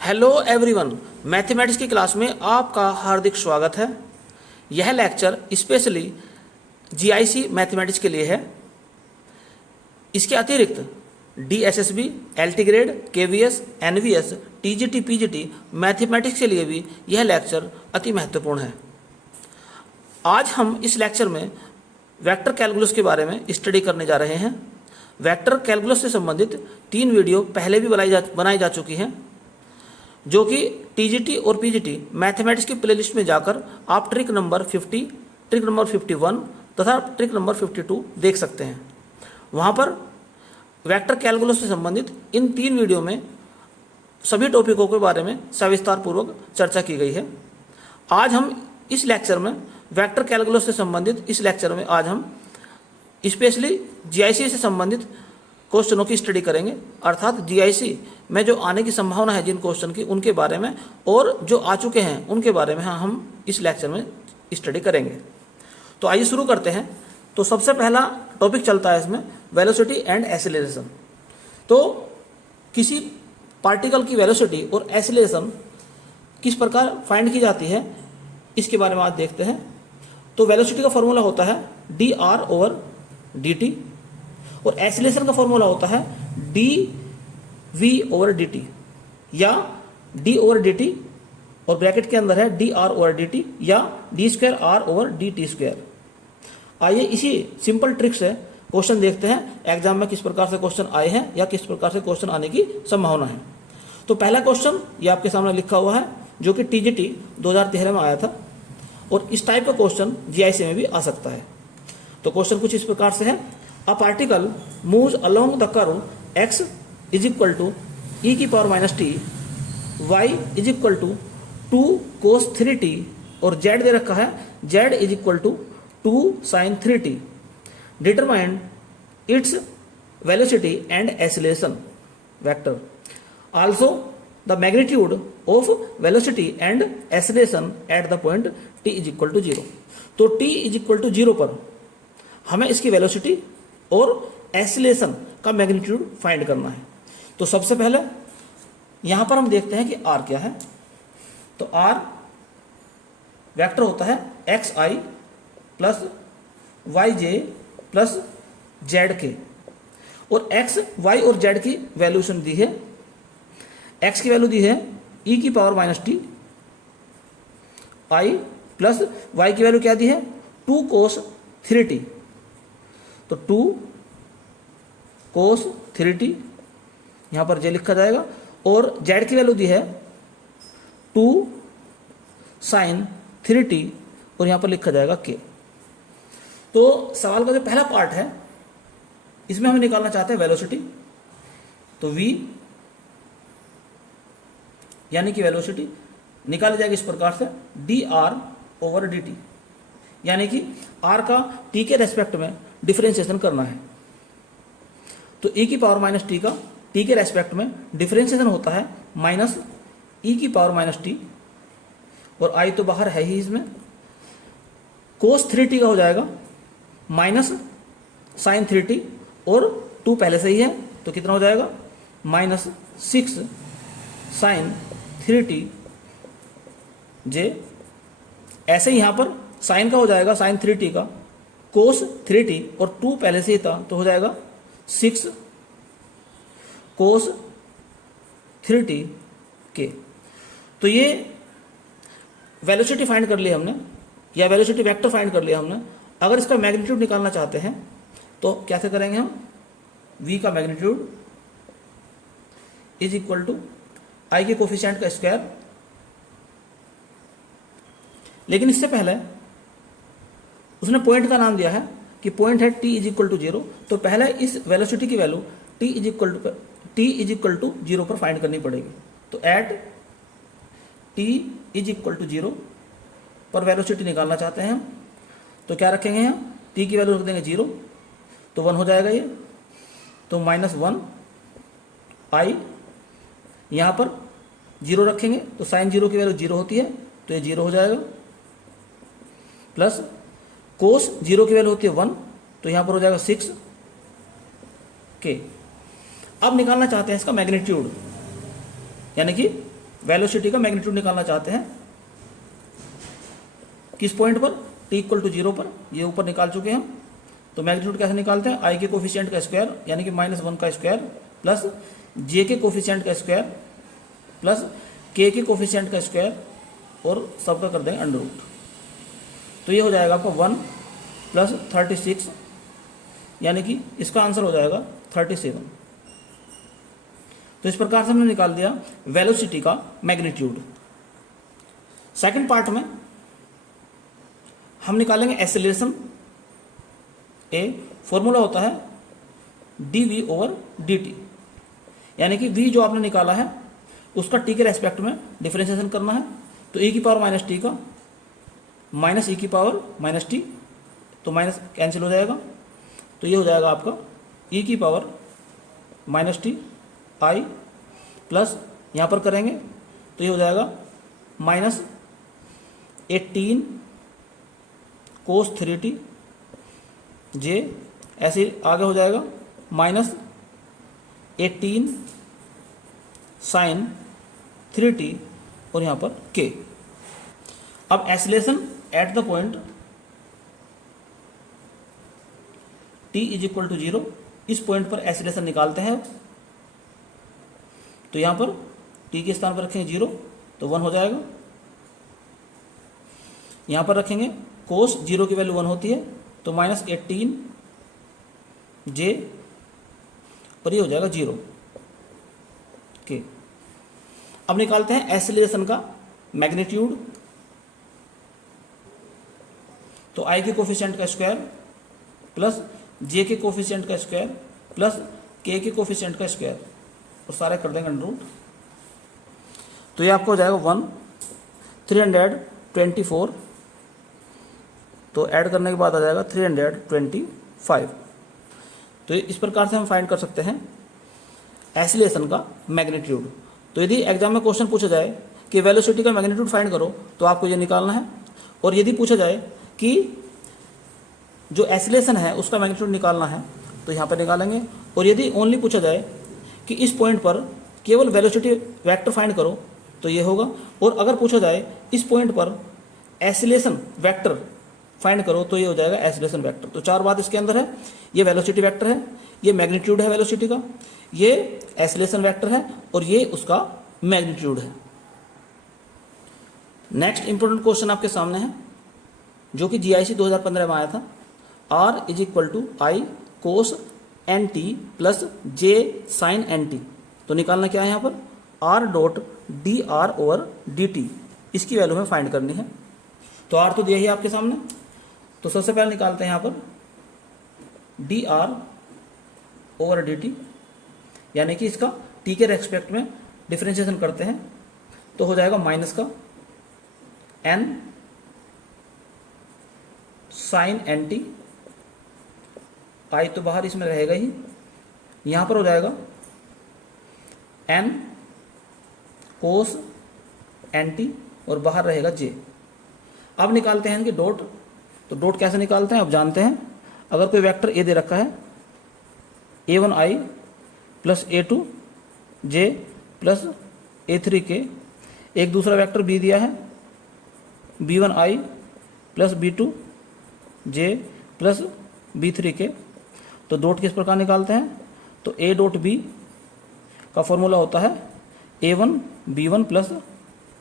Hello everyone, mathematics की class में आपका हार्दिक स्वागत है। यह लेक्चर स्पेशली जीआईसी मैथमेटिक्स के लिए है। इसके अतिरिक्त DSSB, LT grade, KVS, NVS, TGT, PGT mathematics के लिए भी यह लेक्चर अति महत्वपूर्ण है। आज हम इस लेक्चर में वेक्टर कैलकुलस के बारे में स्टडी करने जा रहे हैं। वेक्टर कैलकुलस से संबंधित 3 वीडियो पहले भी बनाई जा चुकी हैं, जो कि टीजीटी और पीजीटी मैथमेटिक्स की प्लेलिस्ट में जाकर आप ट्रिक नंबर 50, ट्रिक नंबर 51 तथा ट्रिक नंबर 52 देख सकते हैं। वहाँ पर वेक्टर कैलकुलस से संबंधित इन 3 वीडियो में सभी टॉपिकों के बारे में सविस्तार पूर्वक चर्चा की गई है। आज हम इस लेक्चर में वेक्टर कैलकुलस से संबंधित इस लेक्चर में आज हम स्पेशली जीआईसी से संबंधित क्वेश्चनों की स्टडी करेंगे, अर्थात जीआईसी में जो आने की संभावना है जिन क्वेश्चन की, उनके बारे में, और जो आ चुके हैं उनके बारे में हम इस लेक्चर में स्टडी करेंगे। तो आइए शुरू करते हैं। तो सबसे पहला टॉपिक चलता है इसमें वेलोसिटी एंड एक्सेलरेशन। तो किसी पार्टिकल की वेलोसिटी और एक्सेलरेशन किस प्रकार फाइंड की जाती है, इसके बारे में आज देखते हैं। तो वेलोसिटी का फॉर्मूला होता है dr/dt और एक्सेलरेशन का फॉर्मूला होता है dv/dt या d/dt और ब्रैकेट के अंदर है dr/dt या d²r/dt²। आइए इसी सिंपल ट्रिक से क्वेश्चन देखते हैं, एग्जाम में किस प्रकार से क्वेश्चन आए हैं या किस प्रकार से क्वेश्चन आने की संभावना है। तो पहला क्वेश्चन ये आपके सामने लिखा हुआ है, जो कि टीजीटी 2013 में आया था, और इस टाइप का क्वेश्चन जीआईसी में भी आ सकता है। तो क्वेश्चन कुछ इस प्रकार से है, a particle moves along the curve x is equal to e की power minus T, y is equal to 2 cos 3t और z दे रखा है z is equal to 2 sin 3t। Determine its velocity and acceleration vector. Also the magnitude of velocity and acceleration at the point t is equal to 0। तो t is equal to 0 पर हमें इसकी velocity और acceleration का magnitude find करना है। तो सबसे पहले यहां पर हम देखते हैं कि r क्या है। तो r वेक्टर होता है xi plus yj plus zk, और x, y और z की वैल्यूशन दी है। x की वैल्यू दी है e की power minus T i plus y की वैल्यू क्या दी है 2 cos 3t। तो 2 cos 3t यहां पर j लिखा जाएगा, और z की वैल्यू दी है 2 sin 3t और यहां पर लिखा जाएगा k। तो सवाल का जो पहला पार्ट है इसमें हम निकालना चाहते हैं वेलोसिटी। तो v यानी कि वेलोसिटी निकाली जाएगी इस प्रकार से dr/dt, यानी कि r का t के रेस्पेक्ट में डिफरेंशिएशन करना है। तो e की पावर माइनस टी का t के रेस्पेक्ट में डिफरेंशिएशन होता है माइनस e की पावर माइनस टी, और i तो बाहर है ही इसमें। cos 3t का हो जाएगा माइनस sin 3t, और 2 पहले से ही है तो कितना हो जाएगा माइनस 6 sin 3t j। ऐसे ही यहां पर साइन का हो जाएगा sin 3t का cos 3t, और 2 पहले से ही था तो हो जाएगा 6 cos 3t k। तो ये वेलोसिटी फाइंड कर लिया हमने, या वेलोसिटी वेक्टर फाइंड कर लिया हमने। अगर इसका मैग्नीट्यूड निकालना चाहते हैं तो कैसे करेंगे हम, v का magnitude is equal to i के कोफिशिएंट का स्क्वायर। लेकिन इससे पहले उसने पॉइंट का नाम दिया है कि पॉइंट है t इज इक्वल टू 0। तो पहले इस वेलोसिटी की value t is equal to 0 पर फाइंड करनी पड़ेगी। तो at t is equal to 0 पर वेलोसिटी निकालना चाहते हैं हम, तो क्या रखेंगे यहाँ, t की वैल्यू रख देंगे 0, तो 1 हो जाएगा ये। तो माइनस 1 i, यहाँ पर 0 रखेंगे तो साइन 0 की वैल्यू 0 होती है, तो ये 0 हो जाएगा, प्लस कोस 0 की वैल्यू होती है 1, तो यहाँ पर हो जाएगा 6 k। अब निकालना चाहते हैं इसका मैग्नीट्यूड, यानी कि वेलोसिटी का मैग्नीट्यूड निकालना चाहते हैं, किस पॉइंट पर, t इक्वल टू 0 पर, ये ऊपर निकाल चुके हैं। तो मैग्नीट्यूड कैसे निकालते हैं, i के कोफिशिएंट का स्क्वायर यानी कि -1 का स्क्वायर प्लस j के कोफिशिएंट का स्क्वायर प्लस k के कोफिशिएंट का स्क्वायर और सबका कर देंगे अंडर रूट। तो ये हो जाएगा आपका 1 प्लस 36 यानी कि इसका आंसर हो जाएगा 37। तो इस प्रकार से हमने निकाल दिया वेलोसिटी का मैग्नीट्यूड। सेकंड पार्ट में हम निकालेंगे एक्सेलरेशन। फॉर्मूला होता है dv/dt, यानी कि v जो आपने निकाला है उसका t के रेस्पेक्ट में डिफरेंशिएशन करना है। तो e की पावर माइनस टी का माइनस e की पावर माइनस टी, तो माइनस कैंसिल हो जाएगा। तो ये हो जाएगा आपका e की power minus T I plus यहाँ पर करेंगे तो ये हो जाएगा -18 cos 3t जे, ऐसे आगे हो जाएगा -18 sin 3t और यहाँ पर k। अब acceleration at the point t is equal to 0, इस पॉइंट पर एक्सेलरेशन निकालते हैं। तो यहाँ पर t के स्थान पर रखेंगे 0 तो 1 हो जाएगा। यहाँ पर रखेंगे कोस 0 की वैल्यू 1 होती है तो -18 जे और ये हो जाएगा 0 के। अब निकालते हैं एक्सेलरेशन का मैग्नीट्यूड। तो i के कोफिशिएंट का स्क्वायर प्लस j के कोफिशिएंट का स्क्वायर प्लस k के कोफिशिएंट का स्क्वायर और सारे कर देंगे अंडर रूट। तो ये आपको हो जाएगा 324, तो ऐड करने के बाद आ जाएगा 325। तो इस प्रकार से हम फाइंड कर सकते हैं एक्सेलरेशन का मैग्नीट्यूड। तो यदि एग्जाम में क्वेश्चन पूछा जाए कि वेलोसिटी का मैग्नीट्यूड फाइंड करो तो आपको ये निकालना है, और यदि पूछा जाए कि जो एक्सेलरेशन है उसका मैग्नीट्यूड निकालना है तो यहाँ पर निकालेंगे। और यदि ओनली पूछा जाए कि इस पॉइंट पर केवल वेलोसिटी वेक्टर फाइंड करो तो ये होगा, और अगर पूछा जाए इस पॉइंट पर एक्सेलरेशन वेक्टर फाइंड करो तो ये हो जाएगा एक्सेलरेशन वेक्टर। तो चार बात इसके अंदर है, ये वेलोसिटी वेक्टर है, ये मैग्नीट्यूड है वेलोसिटी का, ये एक्सेलरेशन वेक्टर है और ये उसका मैग्नीट्यूड है। नेक्स्ट इंपॉर्टेंट क्वेश्चन आपके सामने है जो कि GIC 2015 में आया था। R is equal to i cos NT plus J sine NT। तो निकालना क्या है यहाँ पर, R डॉट dr/dt, इसकी वैल्यू हमें फाइंड करनी है। तो R तो दिया ही आपके सामने, तो सबसे पहले निकालते हैं यहाँ पर dr/dt, यानी कि इसका t के रेस्पेक्ट में डिफरेंशिएशन करते हैं तो हो जाएगा माइनस का n साइन NT, आई तो बाहर इसमें रहेगा ही, यहाँ पर हो जाएगा n कोस NT और बाहर रहेगा j। अब निकालते हैं इनके डॉट। तो डॉट कैसे निकालते हैं अब जानते हैं। अगर कोई वेक्टर a दे रखा है a1i plus a2j plus a3k, एक दूसरा वेक्टर b दिया है b1i plus b2j plus b3k, तो डॉट किस प्रकार निकालते हैं। तो a डॉट b का फॉर्मूला होता है a1 b1 plus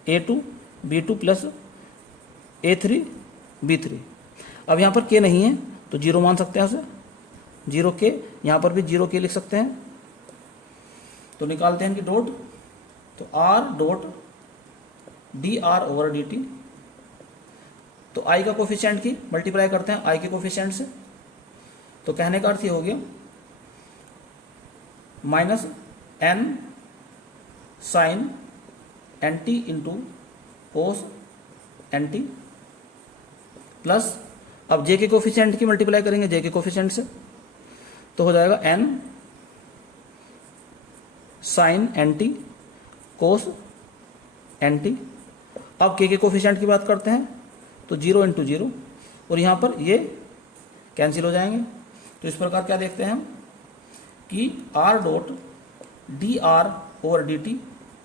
a2 b2 plus a3 b3। अब यहाँ पर k नहीं है तो 0 मान सकते हैं उसे, 0k, यहाँ पर भी 0k लिख सकते हैं। तो निकालते हैं इनकी डॉट। तो r डॉट dr/dt, तो i का कोफिशिएंट की मल्टीप्लाई करते हैं i के कोफिशिएंट से। तो कहने का अर्थ ये हो गया माइनस n साइन NT इंटू कोस NT प्लस, अब j के कोफिशिएंट की मल्टीप्लाई करेंगे j के कोफिशिएंट से, तो हो जाएगा n sine NT cos NT। अब k के कोफिशिएंट की बात करते हैं तो 0 इंटू 0, और यहाँ पर ये कैंसिल हो जाएंगे। तो इस प्रकार क्या देखते हैं हम कि r डॉट dr/dt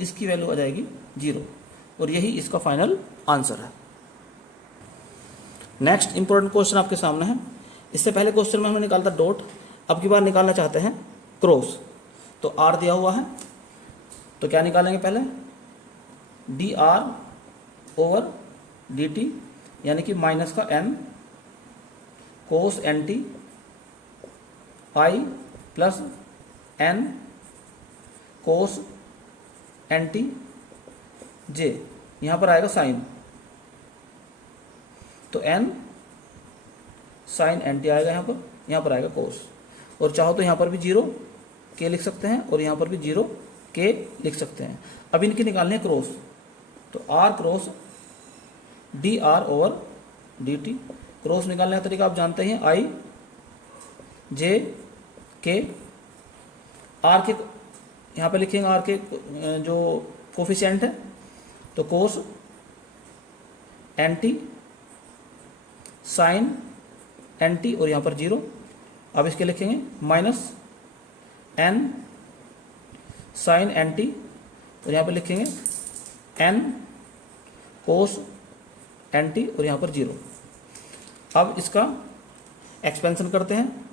इसकी वैल्यू आ जाएगी 0 और यही इसका फाइनल आंसर है। नेक्स्ट इंपॉर्टेंट क्वेश्चन आपके सामने है। इससे पहले क्वेश्चन में हमने निकाला था डॉट, अब की बार निकालना चाहते हैं क्रॉस। तो r दिया हुआ है तो क्या निकालेंगे, पहले dr/dt यानी कि माइनस का n cos nt i plus n cos nt j, यहाँ पर आएगा साइन, तो n साइन nt आएगा यहाँ पर आएगा cos, और चाहो तो यहाँ पर भी 0 k लिख सकते हैं और यहाँ पर भी 0 k लिख सकते हैं। अब इनकी निकालने क्रॉस, तो r क्रॉस dr/dt। क्रॉस निकालने का तरीका आप जानते हैं, i j k, r के यहाँ पे लिखेंगे r के जो कोफिशिएंट है, तो cos nt साइन nt और यहाँ पर 0। अब इसके लिखेंगे माइनस n साइन nt और यहाँ पर लिखेंगे n cos nt और यहाँ पर 0। अब इसका एक्सपेंशन करते हैं,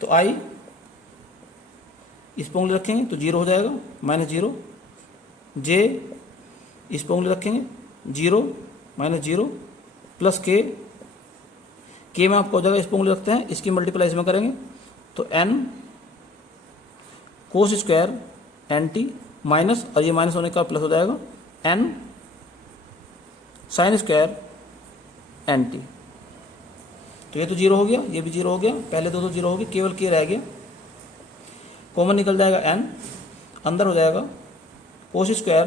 तो i इस पर उंगली रखेंगे तो 0 हो जाएगा, माइनस 0, j इस पर उंगली रखेंगे 0 माइनस 0 प्लस k में आपको हो जाएगा, इस पर उंगली रखते हैं, इसकी मल्टीप्लाई इसमें करेंगे तो n cos square nt minus, और ये माइनस होने का प्लस हो जाएगा n साइन स्क्वायर nt। तो ये तो 0 हो गया, ये भी 0 हो गया, पहले दो तो 0 हो गए, केवल k रह गया, कॉमन निकल जाएगा n, अंदर हो जाएगा cos square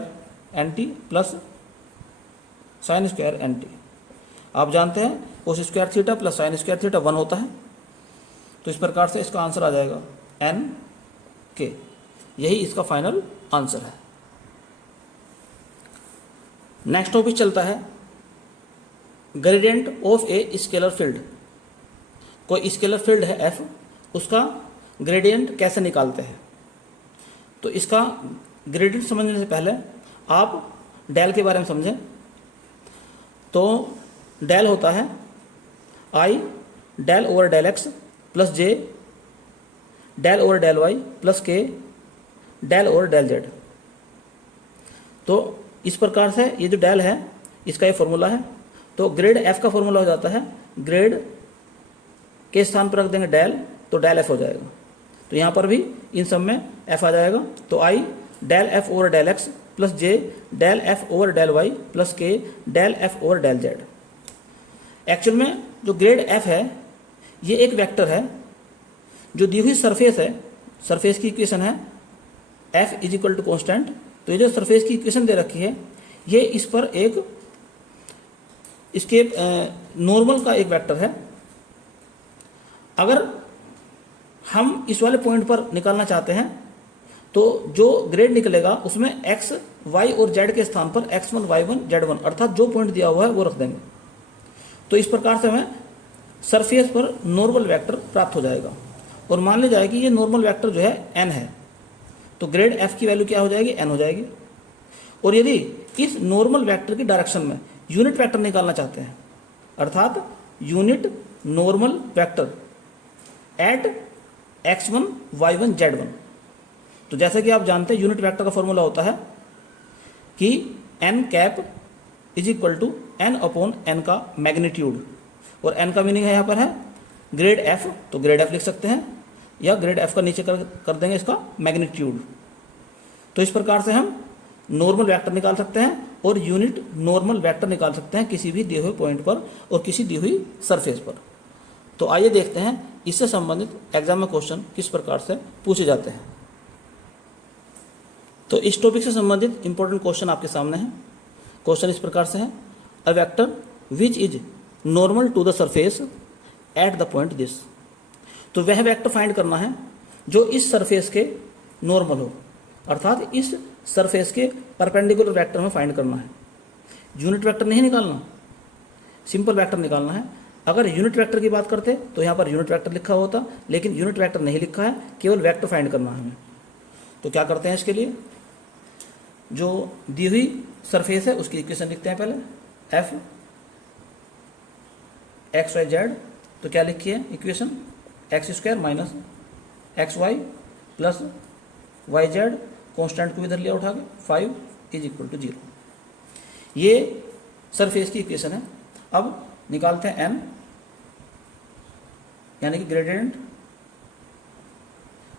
nt plus sine square nt। आप जानते हैं cos square theta plus sine square theta 1 होता है, तो इस प्रकार से इसका आंसर आ जाएगा n k, यही इसका फाइनल आंसर है। नेक्स्ट टॉपिक चलता है gradient of a scalar field. कोई स्केलर फील्ड है f, उसका ग्रेडियंट कैसे निकालते हैं। तो इसका ग्रेडियंट समझने से पहले आप डेल के बारे में समझें। तो डेल होता है i del over del x plus j del over del y plus k del over del z। तो इस प्रकार से ये जो डेल है इसका ये फॉर्मूला है। तो ग्रेड f का फॉर्मूला हो जाता है, ग्रेड के स्थान पर रख देंगे डेल, तो डेल f हो जाएगा। तो यहाँ पर भी इन सब में f आ जाएगा, तो i del f over del x plus j del f over del y plus k del f over del z। Actual में जो ग्रेड f है ये एक वेक्टर है जो दी हुई सरफेस है, सरफेस की इक्वेशन है f is equal to constant. तो ये जो सरफेस की इक्वेशन दे रखी है ये इस पर एक इसके नॉर्मल का एक वेक्टर है। अगर हम इस वाले पॉइंट पर निकालना चाहते हैं तो जो ग्रेड निकलेगा उसमें x, y और z के स्थान पर x1, y1, z1 अर्थात जो पॉइंट दिया हुआ है वो रख देंगे। तो इस प्रकार से हमें सरफेस पर नॉर्मल वेक्टर प्राप्त हो जाएगा। और मान लिया जाए कि ये नॉर्मल वेक्टर जो है n है, तो ग्रेड f की वैल्यू क्या हो जाएगी, n हो जाएगी। और यदि इस नॉर्मल वेक्टर की डायरेक्शन में यूनिट वेक्टर निकालना चाहते हैं, अर्थात unit normal vector eight x1, y1, z1, तो जैसे कि आप जानते हैं यूनिट वेक्टर का फॉर्मूला होता है कि n cap is equal to n upon n का मैग्नीट्यूड, और n का मीनिंग है यहाँ पर है ग्रेड f, तो ग्रेड f लिख सकते हैं, या ग्रेड f का नीचे कर देंगे इसका मैग्नीट्यूड। तो इस प्रकार से हम नॉर्मल वेक्टर निकाल सकते हैं और यूनिट नॉर्मल वेक्टर निकाल सकते हैं किसी भी दिए हुए पॉइंट पर और किसी दी हुई सरफेस पर। तो आइए देखते हैं इससे संबंधित एग्जाम में क्वेश्चन किस प्रकार से पूछे जाते हैं। तो इस टॉपिक से संबंधित इंपॉर्टेंट क्वेश्चन आपके सामने है। क्वेश्चन इस प्रकार से है, a vector which is normal to the surface at the point this. तो वह वेक्टर फाइंड करना है जो इस सरफेस के नॉर्मल हो, अर्थात इस सरफेस के परपेंडिकुलर वेक्टर में फाइंड करना है। यूनिट वेक्टर नहीं निकालना, सिंपल वेक्टर निकालना है। अगर यूनिट वेक्टर की बात करते तो यहाँ पर यूनिट वेक्टर लिखा होता, लेकिन यूनिट वेक्टर नहीं लिखा है, केवल वेक्टर फाइंड करना है हमें। तो क्या करते हैं इसके लिए, जो दी हुई सरफेस है उसकी इक्वेशन लिखते हैं पहले, एफ एक्स वाई जेड। तो क्या लिखी है equation, x square minus x y plus y z, constant को इधर लिया उठा के 5 इज इक्वल टू 0। ये सरफेस की इक्वेशन है। अब निकालते हैं एन यानी कि ग्रेडियंट।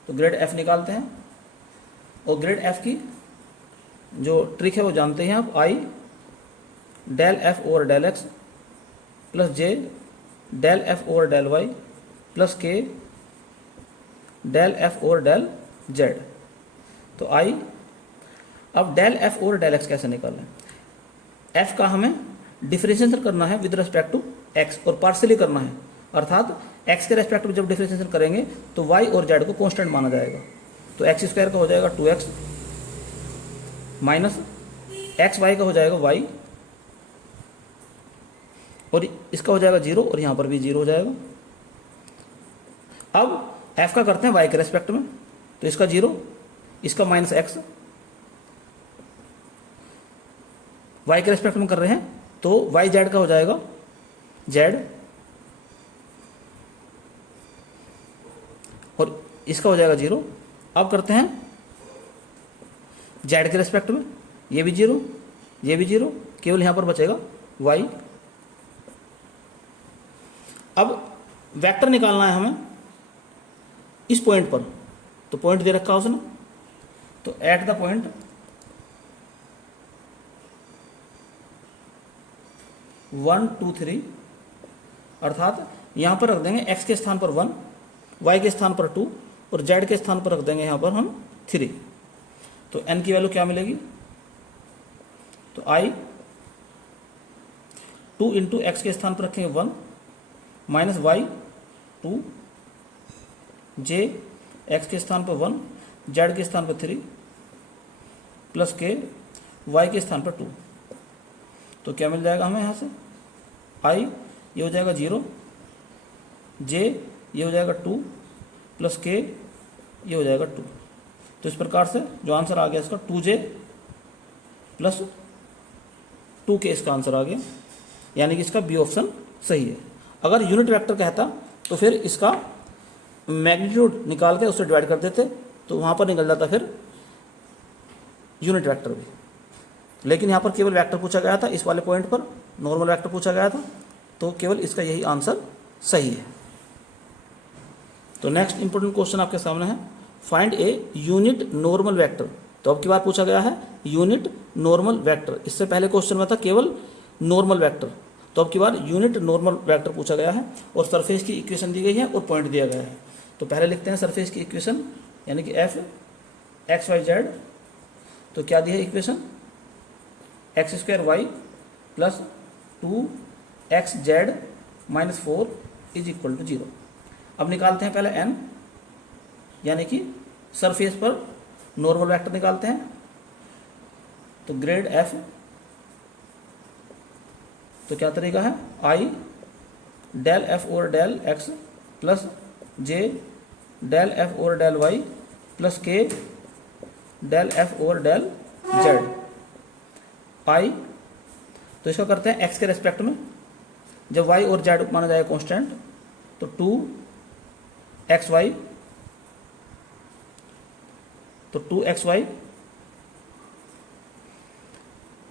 तो ग्रेड एफ निकालते हैं, और ग्रेड एफ की जो ट्रिक है वो जानते हैं आप, i del f over del x plus j del f over del y plus k del f over del z. तो आई, अब del f over del x कैसे निकालें, एफ का हमें डिफरेंशिएशन करना है विद रिस्पेक्ट टू एक्स और partially करना है, अर्थात एक्स के रेस्पेक्ट में जब डिफरेंशिएशन करेंगे तो वाई और जेड को कांस्टेंट माना जाएगा। तो एक्स स्क्वायर का हो जाएगा 2x माइनस एक्स वाई का हो जाएगा y, और इसका हो जाएगा 0 और यहाँ पर भी 0 हो जाएगा। अब f का करते हैं y के रेस्पेक्ट में, तो इसका 0, इसका माइनस x, y के रेस्पेक्ट में कर रहे हैं तो y z का हो जाएगा z, और इसका हो जाएगा 0। अब करते हैं z के रेस्पेक्ट में, ये भी 0 ये भी 0, केवल यहाँ पर बचेगा y। अब वेक्टर निकालना है हमें इस पॉइंट पर, तो पॉइंट दे रखा है उसने, तो eight the point one two three, अर्थात यहाँ पर रख देंगे x के स्थान पर 1, y के स्थान पर 2 और z के स्थान पर रख देंगे यहाँ पर हम 3। तो n की वैल्यू क्या मिलेगी, तो i 2 इंटू एक्स के स्थान पर रखेंगे 1 माइनस y 2, j x के स्थान पर 1, z के स्थान पर 3 प्लस k y के स्थान पर 2। तो क्या मिल जाएगा हमें यहाँ से, i ये हो जाएगा 0, j ये हो जाएगा 2 प्लस k ये हो जाएगा 2। तो इस प्रकार से जो आंसर आ गया इसका 2j प्लस 2k इसका आंसर आ गया, यानी कि इसका बी ऑप्शन सही है। अगर यूनिट वेक्टर कहता तो फिर इसका मैग्नीट्यूड निकाल के उससे डिवाइड कर देते, तो वहाँ पर निकल जाता फिर यूनिट वेक्टर भी, लेकिन यहाँ पर केवल वेक्टर पूछा गया था, इस वाले पॉइंट पर नॉर्मल वेक्टर पूछा गया था, तो केवल इसका यही आंसर सही है। तो नेक्स्ट इंपॉर्टेंट क्वेश्चन आपके सामने है, find a unit normal vector. तो अब की बार पूछा गया है यूनिट नॉर्मल वेक्टर, इससे पहले क्वेश्चन में था केवल नॉर्मल वेक्टर, तो अब की बार यूनिट नॉर्मल वेक्टर पूछा गया है और सरफेस की इक्वेशन दी गई है और पॉइंट दिया गया है। तो पहले लिखते हैं सरफेस की इक्वेशन, यानी कि एफ एक्स वाई जेड। तो क्या दी है equation, x square y plus 2x z minus 4 is equal to 0। अब निकालते हैं पहले n, यानी कि सरफेस पर नॉर्मल वेक्टर निकालते हैं। तो ग्रेड f, तो क्या तरीका है, i del f over del x plus j del f over del y plus k del f over del z। i तो इसका करते हैं x के रेस्पेक्ट में, जब y और z माना जाएगा कांस्टेंट, तो 2xy, तो 2xy,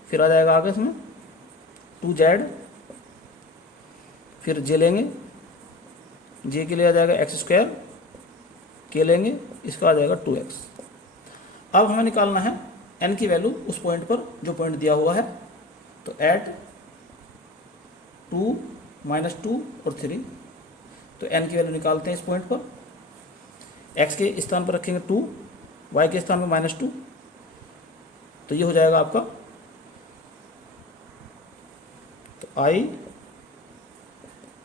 फिर आ जाएगा आगे इसमें 2z, फिर j लेंगे, j के लिए आ जाएगा एक्स स्क्वायर, k लेंगे, इसका आ जाएगा 2x। अब हमें निकालना है n की वैल्यू उस पॉइंट पर जो पॉइंट दिया हुआ है, तो एट 2 माइनस 2 और 3, तो n की वैल्यू निकालते हैं इस पॉइंट पर। x के स्थान पर रखेंगे 2, y के स्थान पर माइनस 2, तो ये हो जाएगा आपका, तो i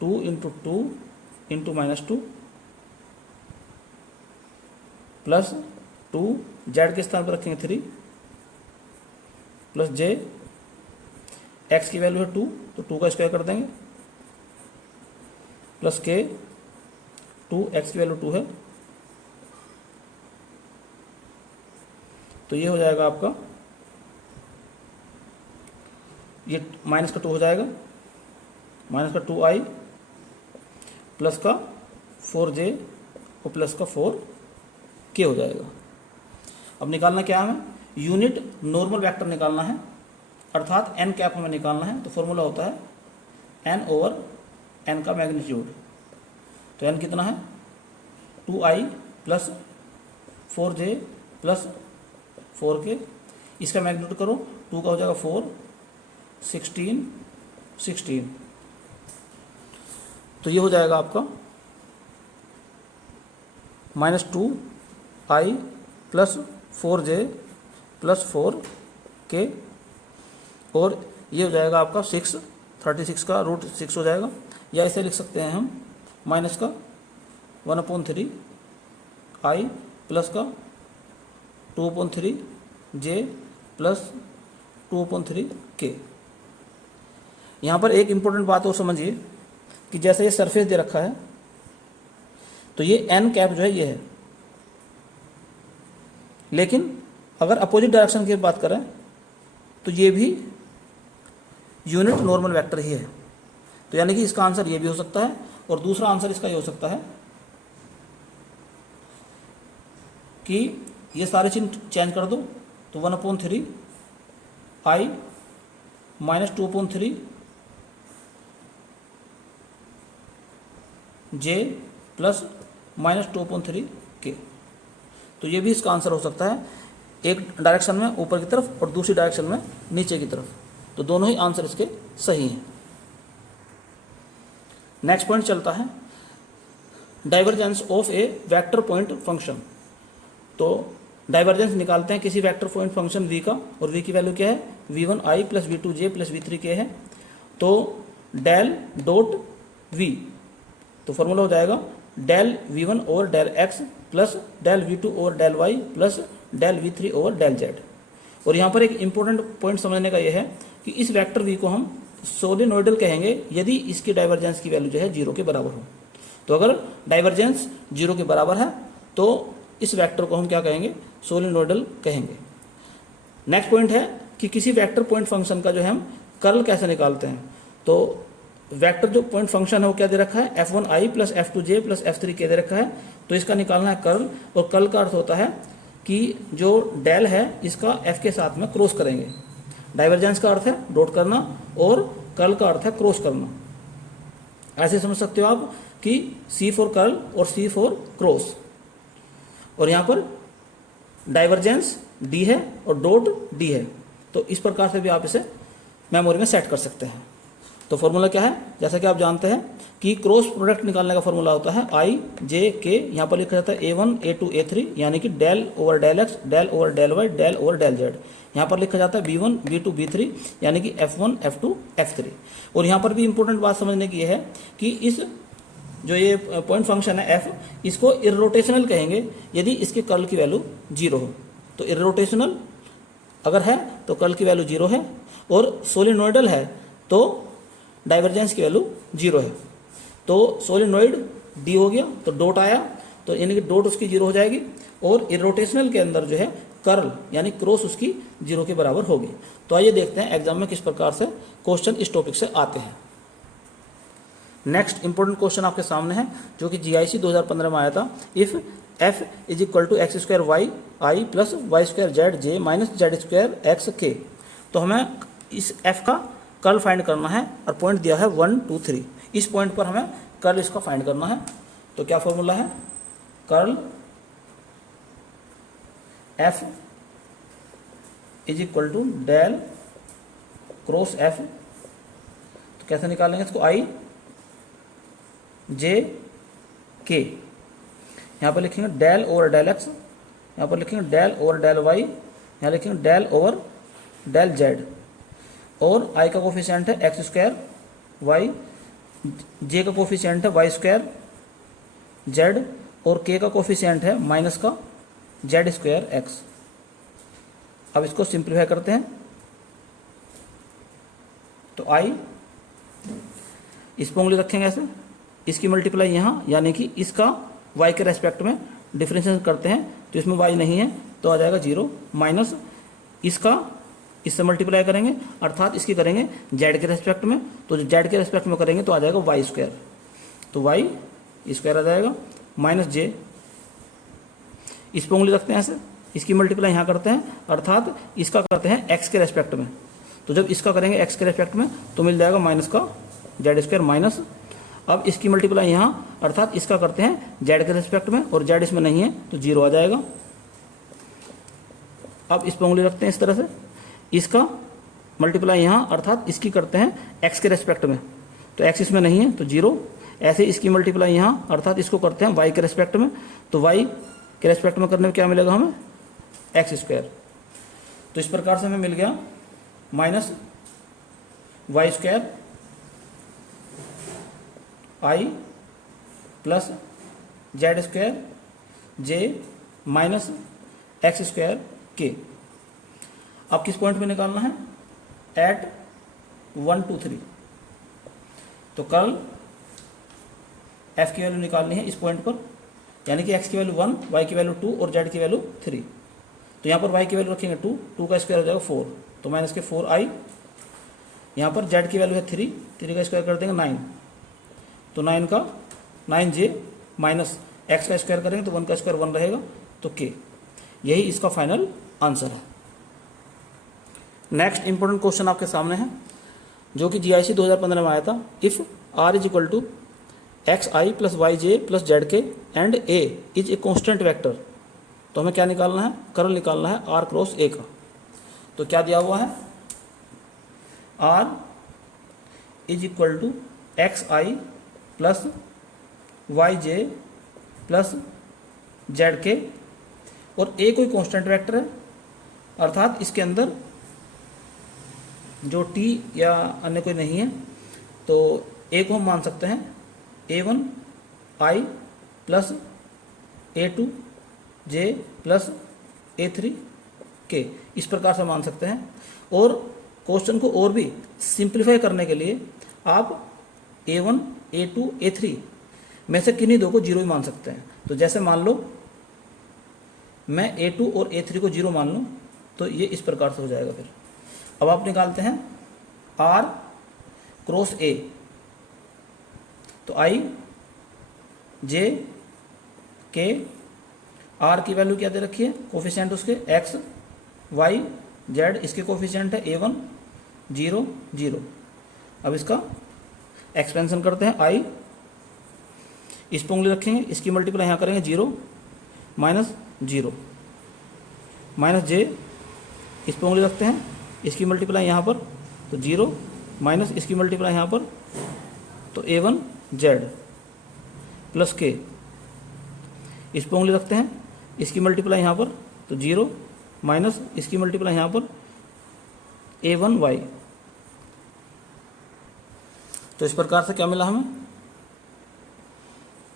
2 into 2 into minus 2 plus 2, z के स्थान पर रखेंगे 3 प्लस j, x की वैल्यू है 2, तो 2 का स्क्वायर कर देंगे, प्लस k, 2x की वैल्यू 2 है, तो ये हो जाएगा आपका ये माइनस का 2 हो जाएगा, माइनस का 2i प्लस का 4j और प्लस का 4k हो जाएगा। अब निकालना क्या है, हमें यूनिट नॉर्मल वेक्टर निकालना है, अर्थात n कैप हमें निकालना है। तो फॉर्मूला होता है n ओवर n का मैग्नीट्यूड। तो n कितना है 2i plus 4j plus 4k, इसका मैग्नीट्यूड करो, 2 का हो जाएगा 4, 16। तो ये हो जाएगा आपका -2i plus 4j plus 4k, और ये हो जाएगा आपका 36 का रूट 6 हो जाएगा, या इसे लिख सकते हैं हम माइनस का 1/3i प्लस का 2/3j प्लस 2/3k। यहाँ पर एक इम्पोर्टेंट बात और समझिए कि जैसे ये सरफेस दे रखा है, तो ये n कैप जो है ये है, लेकिन अगर अपोजिट डायरेक्शन की बात करें तो ये भी यूनिट नॉर्मल वेक्टर ही है। तो यानी कि इसका आंसर ये भी हो सकता है, और दूसरा आंसर इसका ये हो सकता है कि ये सारे चिन्ह चेंज कर दो, तो 1/3i minus 2/3j plus minus 2/3k। तो ये भी इसका आंसर हो सकता है, एक डायरेक्शन में ऊपर की तरफ और दूसरी डायरेक्शन में नीचे की तरफ। तो दोनों ही आंसर इसके सही हैं। नेक्स्ट पॉइंट चलता है divergence of A vector point function. तो डाइवर्जेंस निकालते हैं किसी वेक्टर पॉइंट फंक्शन v का, और v की वैल्यू क्या है v1i plus v2j plus v3k है। तो डेल डॉट v, तो फॉर्मूला हो जाएगा del v1 over del x plus del v2 over del y plus del v3 over del z। और यहाँ पर एक इंपॉर्टेंट पॉइंट समझने का यह है कि इस वेक्टर v को हम सोलेनोइडल कहेंगे यदि इसकी डाइवर्जेंस की वैल्यू जो है 0 के बराबर हो। तो अगर डाइवर्जेंस 0 के बराबर है तो इस वेक्टर को हम क्या कहेंगे, सोलेनोइडल कहेंगे। नेक्स्ट पॉइंट है कि किसी वेक्टर पॉइंट फंक्शन का जो है हम कर्ल कैसे निकालते हैं। तो वेक्टर जो पॉइंट फंक्शन है वो क्या दे रखा है, f1i plus f2j plus f3k दे रखा है। तो इसका निकालना है कर्ल, और कर्ल का अर्थ होता है कि जो डेल है इसका f के साथ में क्रॉस करेंगे। डाइवर्जेंस का अर्थ है डॉट करना, और कर्ल का अर्थ है क्रॉस करना। ऐसे समझ सकते हो आप कि C फॉर कर्ल और C फॉर क्रॉस, और यहाँ पर डाइवर्जेंस D है और डॉट D है। तो इस प्रकार से भी आप इसे मेमोरी में सेट कर सकते हैं। तो फॉर्मूला क्या है, जैसा कि आप जानते हैं कि क्रॉस प्रोडक्ट निकालने का फॉर्मूला होता है i j k, यहाँ पर लिखा जाता है a1 a2 a3, यानी कि del over del x del over del y del over del z। यहाँ पर लिखा जाता है b1 b2 b3, यानी कि f1 f2 f3। और यहाँ पर भी इंपॉर्टेंट बात समझने की है कि इस जो ये पॉइंट फंक्शन है f, इसको इररोटेशनल कहेंगे यदि इसके कर्ल की वैल्यू 0 हो। तो इररोटेशनल अगर है तो कर्ल की वैल्यू 0 है, और सोलेनोइडल है तो डाइवर्जेंस की वैल्यू 0 है। तो सोलेनोइड D हो गया, तो डॉट आया, तो यानी कि डॉट उसकी 0 हो जाएगी, और इररोटेशनल के अंदर जो है कर्ल यानी क्रॉस उसकी 0 के बराबर होगी। तो आइए देखते हैं एग्जाम में किस प्रकार से क्वेश्चन इस टॉपिक से आते हैं। नेक्स्ट इंपॉर्टेंट क्वेश्चन आपके सामने है जो कि GIC 2015 में आया था। If f is equal to x square y i plus y square z j minus z square x k, तो हमें इस f का कर्ल फाइंड करना है, और पॉइंट दिया है 1 2 3। इस पॉइंट पर हमें कर्ल इसका फाइंड करना है। तो क्या फॉर्मूला है, curl f is equal to del cross f। तो कैसे निकालेंगे इसको, i j k, यहाँ पर लिखेंगे डेल ओवर डेल x, यहाँ पर लिखेंगे डेल ओवर डेल y, यहाँ लिखेंगे डेल ओवर डेल z, और i का कोफिशिएंट है एक्स स्क्वायर वाई, j का कोफिशिएंट है वाई स्क्वायर z, और k का कोफिशिएंट है माइनस का जेड स्क्वायर एक्स। अब इसको सिंप्लीफाई करते हैं, तो i इस पर उंगली रखेंगे ऐसे, इसकी मल्टीप्लाई यहाँ, यानी कि इसका y के रेस्पेक्ट में डिफरेंशिएशन करते हैं, तो इसमें y नहीं है तो आ जाएगा 0, माइनस इसका इससे मल्टीप्लाई करेंगे, अर्थात इसकी करेंगे जेड के रेस्पेक्ट में, तो जो जेड के रेस्पेक्ट में करेंगे तो आ जाएगा वाई स्क्वायर, तो वाई स्क्वायर आ जाएगा माइनस जे, इस पर उंगली रखते हैं ऐसे, इसकी मल्टीप्लाई यहाँ करते हैं, अर्थात इसका करते हैं एक्स के रेस्पेक्ट में, तो जब इसका करेंगे एक्स के रेस्पेक्ट में तो मिल जाएगा माइनस का जेड स्क्वायर माइनस, अब इसकी मल्टीप्लाई यहाँ, अर्थात इसका करते हैं जेड के रेस्पेक्ट में और जेड इसमें नहीं है तो जीरो आ जाएगा। अब इस पर उंगली रखते हैं इस तरह से, इसका मल्टीप्लाई यहाँ, अर्थात इसकी करते हैं एक्स के रेस्पेक्ट में, तो एक्स इसमें नहीं है तो जीरो, ऐसे इसकी मल्टीप्लाई यहाँ, अर्थात इसको करते हैं वाई के रेस्पेक्ट में, तो वाई के रेस्पेक्ट में करने में क्या मिलेगा हमें एक्स स्क्वायर, तो इस प्रकार से हमें मिल गया माइनस वाई स्क्वायर आई प्लस जेड स्क्वायर जे माइनस एक्स स्क्वायर के। अब किस पॉइंट में निकालना है, एट 1 2 3, तो कर्ल एफ की वैल्यू निकालनी है इस पॉइंट पर, यानी कि एक्स की वैल्यू 1, वाई की वैल्यू 2 और जेड की वैल्यू 3, तो यहाँ पर वाई की वैल्यू रखेंगे 2, 2 का स्क्वायर हो जाएगा 4, तो माइनस के 4 आई, यहाँ पर जेड की वैल्यू है 3, 3 का स्क्वायर कर देंगे 9, तो 9 का 9 जे माइनस एक्स का स्क्वायर करेंगे तो 1 का स्क्वायर 1 रहेगा, तो के, यही इसका फाइनल आंसर है। नेक्स्ट इंपॉर्टेंट क्वेश्चन आपके सामने है जो कि जीआईसी 2015 में आया था, if r is equal to x i plus y j plus z k and a is a constant vector, तो हमें क्या निकालना है, कर्ल निकालना है आर क्रॉस ए का। तो क्या दिया हुआ है, r is equal to x i plus y j plus z k, और ए कोई कांस्टेंट वेक्टर है, अर्थात इसके अंदर जो टी या अन्य कोई नहीं है, तो ए को हम मान सकते हैं a1 आई प्लस a2 जे प्लस a3 के, इस प्रकार से मान सकते हैं। और क्वेश्चन को और भी सिंप्लीफाई करने के लिए आप a1 a2 a3 में से किन्हीं दो को जीरो ही मान सकते हैं, तो जैसे मान लो मैं a2 और a3 को जीरो मान लूँ तो ये इस प्रकार से हो जाएगा। फिर अब आप निकालते हैं r क्रॉस a, तो आई जे के, आर की वैल्यू क्या दे रखी है, कोफिशिएंट उसके एक्स वाई जेड, इसके कोफिशिएंट है a1 0 0। अब इसका एक्सपेंशन करते हैं, आई इस पर उंगली रखेंगे, इसकी मल्टीप्लाई यहाँ करेंगे 0 माइनस 0 माइनस जे, इस पर उंगली रखते हैं, इसकी मल्टीप्लाई यहाँ पर तो 0 माइनस इसकी मल्टीप्लाई यहाँ पर तो a1 जेड प्लस के, इस पर उंगली रखते हैं, इसकी मल्टीप्लाई यहाँ पर तो 0 माइनस इसकी मल्टीप्लाई यहाँ पर a1 वाई, तो इस प्रकार से क्या मिला हमें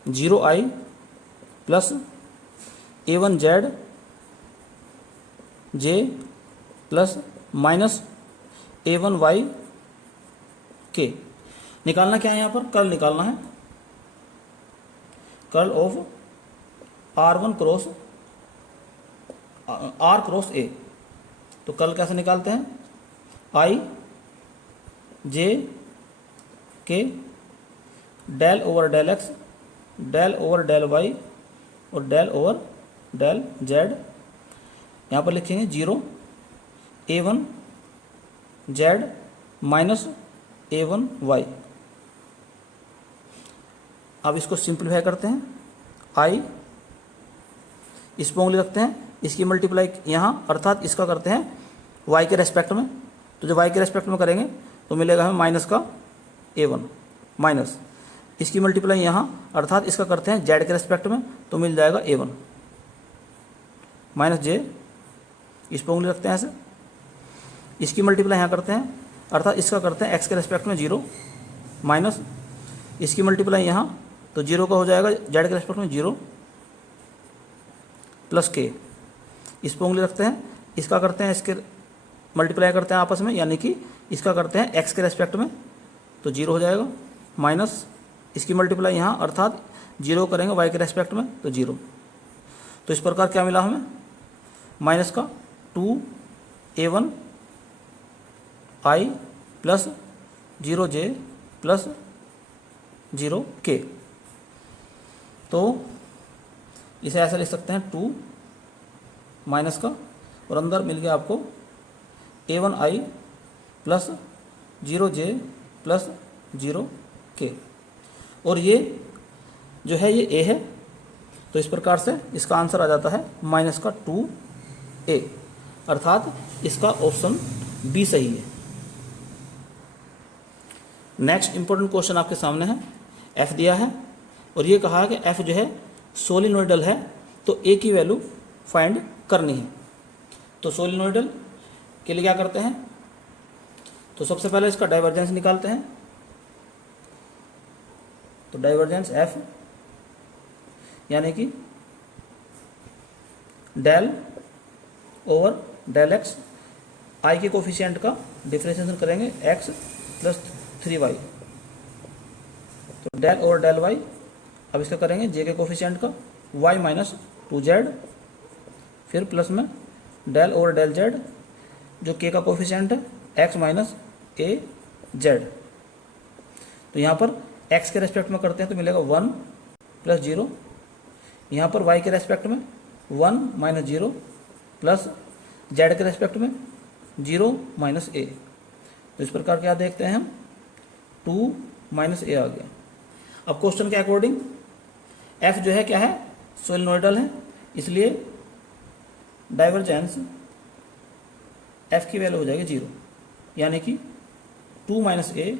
0 i plus a1 z j plus minus a1 y k. निकालना क्या है, यहाँ पर कर्ल निकालना है, curl of r1 cross r cross a, तो कर्ल कैसे निकालते हैं, i j k del over del x del over del y और डेल ओवर डेल जेड, यहाँ पर लिखेंगे 0 a1 Z minus a1 Y. अब इसको सिंप्लीफाई करते हैं, आई इस पर उंगली रखते हैं, इसकी मल्टीप्लाई यहाँ, अर्थात इसका करते हैं वाई के रेस्पेक्ट में, तो जब वाई के रेस्पेक्ट में करेंगे तो मिलेगा हमें माइनस का a1 माइनस इसकी मल्टीप्लाई यहाँ, अर्थात इसका करते हैं जेड के रेस्पेक्ट में तो मिल जाएगा a1 माइनस जे, इस पर उंगली रखते हैं ऐसे, इसकी मल्टीप्लाई यहाँ करते हैं, अर्थात इसका करते हैं एक्स के रेस्पेक्ट में 0 माइनस इसकी मल्टीप्लाई यहाँ तो 0 का हो जाएगा जेड के रेस्पेक्ट में 0 प्लस के, इस पर उंगली रखते हैं, इसका करते हैं इसके मल्टीप्लाई करते हैं आपस में, यानी कि इसका करते हैं एक्स के रेस्पेक्ट में तो 0 हो जाएगा माइनस इसकी मल्टीप्लाई यहाँ, अर्थात 0 करेंगे वाई के रेस्पेक्ट में तो 0। तो इस प्रकार क्या मिला हमें, माइनस का 2 a1 आई प्लस 0j प्लस 0k। तो इसे ऐसा लिख सकते हैं 2 माइनस का, और अंदर मिल गया आपको a1i plus 0j plus 0k। और ये जो है ये a है, तो इस प्रकार से इसका आंसर आ जाता है माइनस का 2a, अर्थात इसका ऑप्शन बी सही है। नेक्स्ट इंपॉर्टेंट क्वेश्चन आपके सामने है। f दिया है और ये कहा कि f जो है सोलिनोइडल है, तो a की वैल्यू फाइंड करनी है। तो सोलिनोइडल के लिए क्या करते हैं, तो सबसे पहले इसका डाइवर्जेंस निकालते हैं। तो डाइवर्जेंस f यानी कि del over del x, i के कोफिशिएंट का डिफरेंशिएशन करेंगे x प्लस 3y, तो डेल ओवर डेल y। अब इसका करेंगे j के कोफिशिएंट का y माइनस 2z, फिर प्लस में डेल ओवर डेल z, जो k का कोफिशिएंट है x माइनस a z। तो यहाँ पर x के रेस्पेक्ट में करते हैं तो मिलेगा 1 प्लस 0, यहाँ पर y के रेस्पेक्ट में 1 माइनस 0 प्लस z के रेस्पेक्ट में 0 माइनस a। तो इस प्रकार क्या देखते हैं हम, 2 माइनस a आ गया। अब क्वेश्चन के अकॉर्डिंग f जो है क्या है, सोलिनोइडल है, इसलिए डाइवर्जेंस f की वैल्यू हो जाएगी 0, यानी कि 2 minus a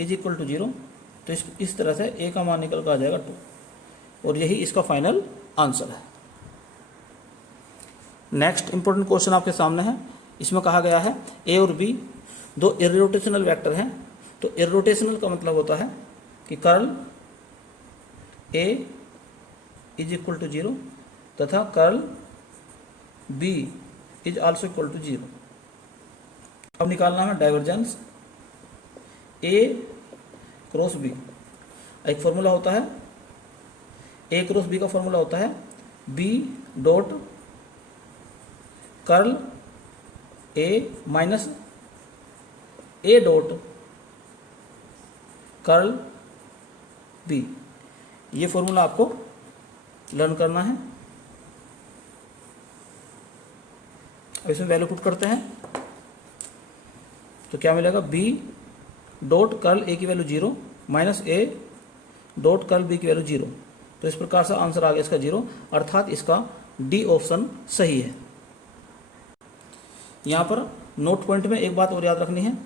is equal to 0। तो इस तरह से a का मान निकल कर आ जाएगा 2, और यही इसका फाइनल आंसर है। नेक्स्ट इंपॉर्टेंट क्वेश्चन आपके सामने है। इसमें कहा गया है a और b दो इर्रोटेशनल वेक्टर हैं। तो इर्रोटेशनल का मतलब होता है कि curl a is equal to 0 तथा curl b is also equal to 0। अब निकालना है डाइवर्जेंस a क्रॉस b। एक फॉर्मूला होता है, a क्रॉस b का फॉर्मूला होता है b dot curl a minus a dot curl b। ये फॉर्मूला आपको लर्न करना है। अब इसमें वैल्यू पुट करते हैं तो क्या मिलेगा, b डॉट कर्ल a की value 0 minus a dot curl b की वैल्यू 0। तो इस प्रकार से आंसर आ गया इसका 0, अर्थात इसका डी ऑप्शन सही है। यहाँ पर नोट पॉइंट में एक बात और याद रखनी है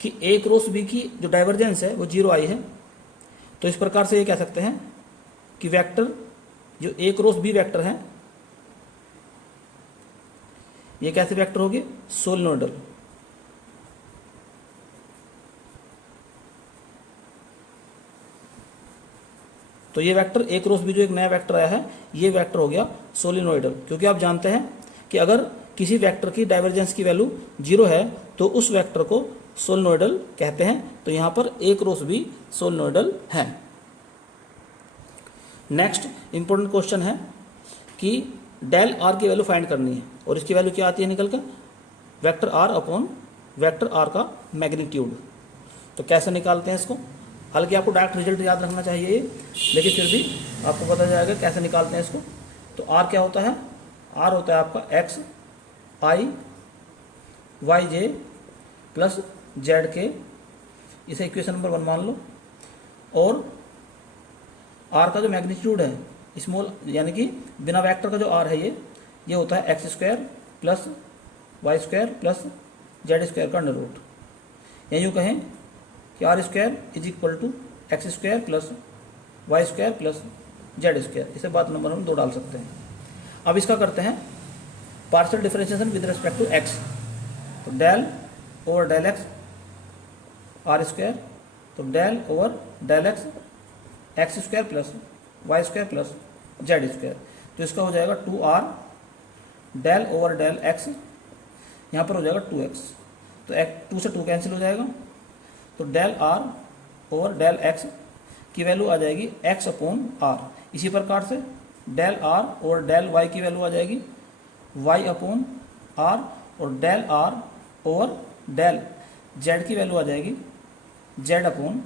कि a क्रॉस b की जो डाइवर्जेंस है वो 0 आई है। तो इस प्रकार से ये कह सकते हैं कि वेक्टर जो a क्रॉस b वेक्टर है, ये कैसे वेक्टर होगी, सोलिनोइडल। तो ये वेक्टर a क्रॉस b जो एक नया वेक्टर आया है, ये वेक्टर हो गया सोलिनोइडल, क्योंकि आप जानते हैं कि अगर किसी वेक्टर की डाइवर्जेंस की वैल्यू 0 है तो उस वेक्टर को सोलिनोइडल कहते हैं। तो यहाँ पर a क्रॉस b सोलिनोइडल है। नेक्स्ट इंपॉर्टेंट क्वेश्चन है कि डेल r की वैल्यू फाइंड करनी है, और इसकी वैल्यू क्या आती है निकल कर, vector r upon vector r का मैग्नीट्यूड। तो कैसे निकालते हैं इसको, हालांकि आपको डायरेक्ट रिजल्ट याद रखना चाहिए, लेकिन फिर भी आपको पता जाएगा कैसे निकालते हैं इसको। तो r क्या होता है, r होता है आपका x i y j plus z के, इसे इक्वेशन नंबर 1 मान लो। और r का जो मैग्नीट्यूड है स्मॉल, यानी कि बिना वेक्टर का जो r है ये होता है x square plus y square plus z square का अंडर रूट। या यूँ कहें कि r square is equal to x square plus y square plus z square. इसे बात नंबर हम 2 डाल सकते हैं। अब इसका करते हैं partial differentiation with respect to x. तो del over del x r square, तो del over del x x square plus y square plus z square. तो इसका हो जाएगा 2r del over del x, यहाँ पर हो जाएगा 2x। तो 2 से 2 कैंसिल हो जाएगा। तो del r over del x की वैल्यू आ जाएगी x अपॉन r। इसी प्रकार से del r over del y की वैल्यू आ जाएगी y अपॉन r, और del r over del z की वैल्यू आ जाएगी जेड अपॉन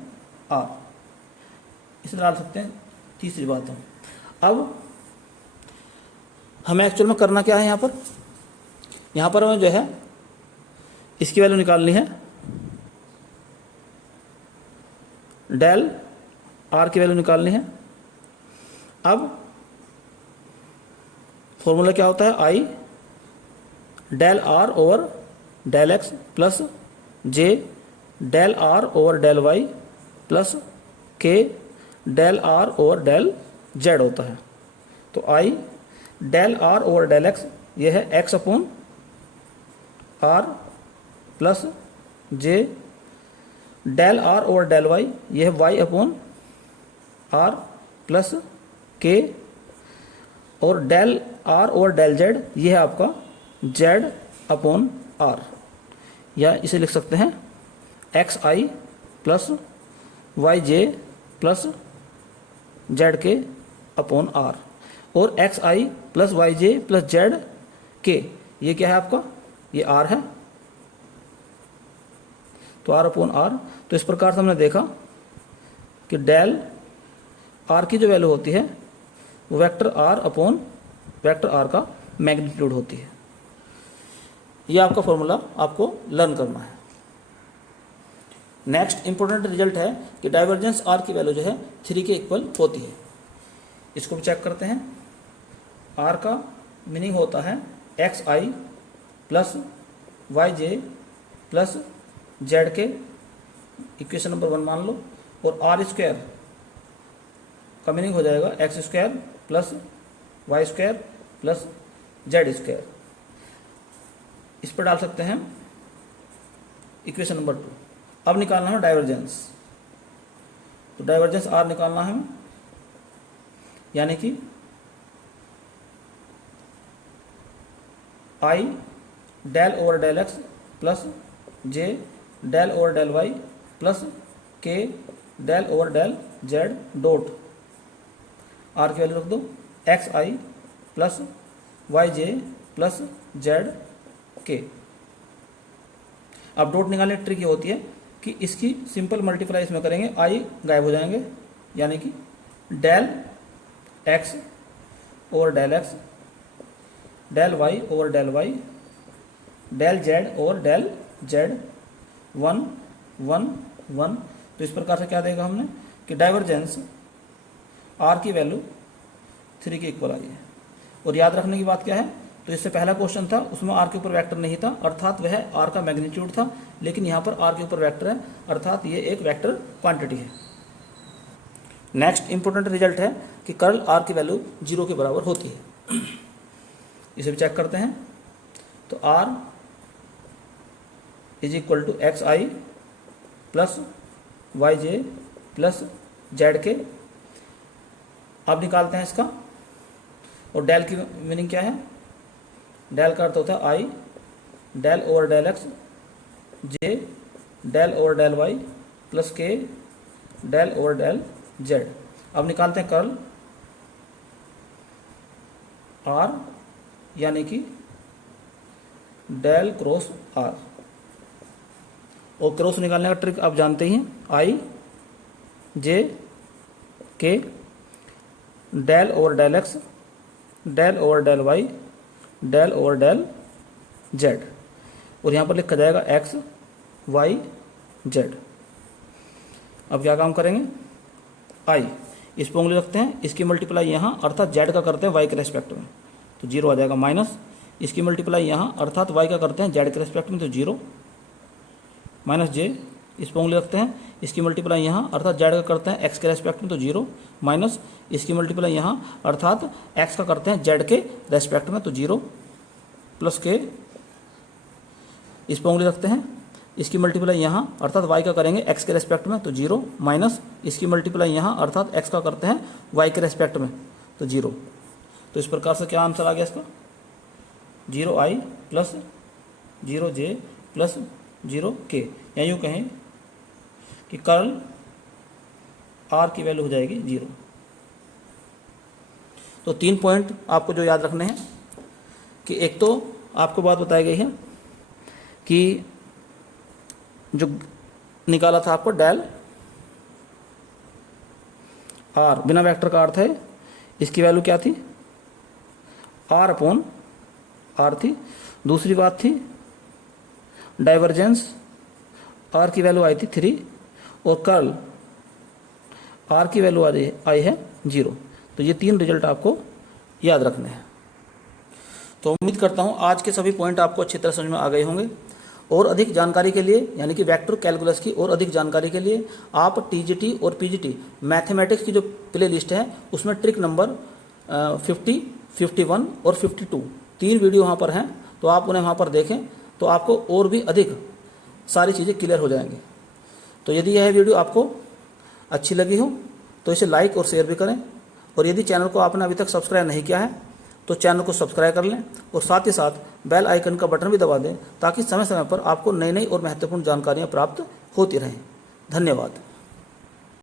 आर। इसे डाल सकते हैं। तीसरी बात है, अब हमें एक्चुअल में करना क्या है, यहाँ पर हमें जो है इसकी वैल्यू निकालनी है, डेल आर की वैल्यू निकालनी है। अब फॉर्मूला क्या होता है, i del r over del x plus j del r over del y plus k del r over del z होता है। तो i del r over del x ये है x upon r plus j del r over del y ये है y upon r plus k और del r over del z ये है आपका जेड अपॉन आर, या इसे लिख सकते हैं x i plus y j plus z के अपॉन आर। और x i plus y j plus z के ये क्या है आपका, ये आर है, तो आर अपॉन आर। तो इस प्रकार से हमने देखा कि डेल आर की जो वैल्यू होती है वो vector r upon vector r का मैग्नीट्यूड होती है। ये आपका फॉर्मूला आपको लर्न करना है। नेक्स्ट इंपॉर्टेंट रिजल्ट है कि डाइवर्जेंस आर की वैल्यू जो है 3 के इक्वल होती है। इसको भी चेक करते हैं। आर का मीनिंग होता है x i plus y j plus z के, इक्वेशन नंबर 1 मान लो, और आर स्क्वायर का मीनिंग हो जाएगा x square plus y square plus z square. इस पर डाल सकते हैं इक्वेशन नंबर 2। अब निकालना है डाइवर्जेंस, तो डाइवर्जेंस आर निकालना है, यानी कि i del over del x plus j del over del y plus k del over del z dot r की वैल्यू रख दो x i plus y j plus z k. अब dot निकालने की ट्रिक ये होती है कि इसकी सिंपल मल्टीप्लाई इसमें करेंगे, आई गायब हो जाएंगे, यानी कि del x over del x del y over del y del z over del z 1 1 1। तो इस प्रकार से क्या देगा हमने कि डाइवर्जेंस आर की वैल्यू 3 के इक्वल आई है। और याद रखने की बात क्या है, तो इससे पहला क्वेश्चन था उसमें आर के ऊपर वेक्टर नहीं था, अर्थात वह आर का मैग्नीट्यूड था, लेकिन यहाँ पर आर के ऊपर वेक्टर है, अर्थात ये एक वेक्टर क्वांटिटी है। नेक्स्ट इंपॉर्टेंट रिजल्ट है कि कर्ल आर की वैल्यू 0 के बराबर होती है। इसे भी चेक करते हैं। तो r is equal to x i plus y j plus z k. अब निकालते हैं इसका। और डेल की मीनिंग क्या है, डेल का अर्थ होता है i del over del x j del over del y plus k del over del z. अब निकालते हैं कर्ल आर, यानी कि डेल क्रॉस आर। और क्रॉस निकालने का ट्रिक आप जानते ही हैं, i j k del over del x del over del y del over del z. और यहाँ पर लिखा जाएगा एक्स वाई जेड। अब क्या काम करेंगे, आई इस पर उंगली रखते हैं, इसकी मल्टीप्लाई यहाँ अर्थात जेड का करते हैं वाई के रेस्पेक्ट में, तो 0 आ जाएगा, माइनस इसकी मल्टीप्लाई यहाँ अर्थात वाई का करते हैं जेड के रेस्पेक्ट में, तो 0 माइनस जे, इस पर उंगली रखते हैं, इसकी मल्टीप्लाई यहाँ अर्थात जेड का करते हैं एक्स के रेस्पेक्ट में, तो 0 माइनस इसकी मल्टीप्लाई यहाँ अर्थात एक्स का करते हैं जेड के रेस्पेक्ट में, तो 0 प्लस के, इस पर उंगली रखते हैं, इसकी मल्टीप्लाई यहाँ अर्थात वाई का करेंगे एक्स के रेस्पेक्ट में, तो 0 माइनस इसकी मल्टीप्लाई यहाँ अर्थात एक्स का करते हैं वाई के रेस्पेक्ट में, तो 0। तो इस प्रकार से क्या आंसर आ गया इसका, 0i plus 0j plus 0k, या यूँ कहें कि कर्ल आर की वैल्यू हो जाएगी 0। तो 3 पॉइंट आपको जो याद रखने हैं कि एक तो आपको बात बताई गई है कि जो निकाला था आपको डेल आर, बिना वेक्टर का अर्थ है इसकी वैल्यू क्या थी, आर अपॉन आर थी। दूसरी बात थी डाइवर्जेंस, आर की वैल्यू आई थी 3 और कर्ल आर की वैल्यू आई है 0। तो ये 3 रिजल्ट आपको याद रखने हैं। तो उम्मीद करता हूँ आज के सभी पॉइंट आपको अच्छी तरह समझ में आ गए होंगे। और अधिक जानकारी के लिए यानी कि वेक्टर कैलकुलस की और अधिक जानकारी के लिए आप टीजीटी और पीजीटी मैथमेटिक्स की जो प्ले लिस्ट है उसमें ट्रिक नंबर 50, 51 और 52 3 वीडियो वहाँ पर हैं, तो आप उन्हें वहाँ पर देखें तो आपको और भी अधिक सारी चीज़ें क्लियर हो जाएंगी। तो यदि यह वीडियो आपको अच्छी लगी हो तो इसे लाइक और शेयर भी करें, और यदि चैनल को आपने अभी तक सब्सक्राइब नहीं किया है तो चैनल को सब्सक्राइब कर लें और साथ ही साथ बेल आइकन का बटन भी दबा दें ताकि समय समय पर आपको नई नई और महत्वपूर्ण जानकारियाँ प्राप्त होती रहें। धन्यवाद।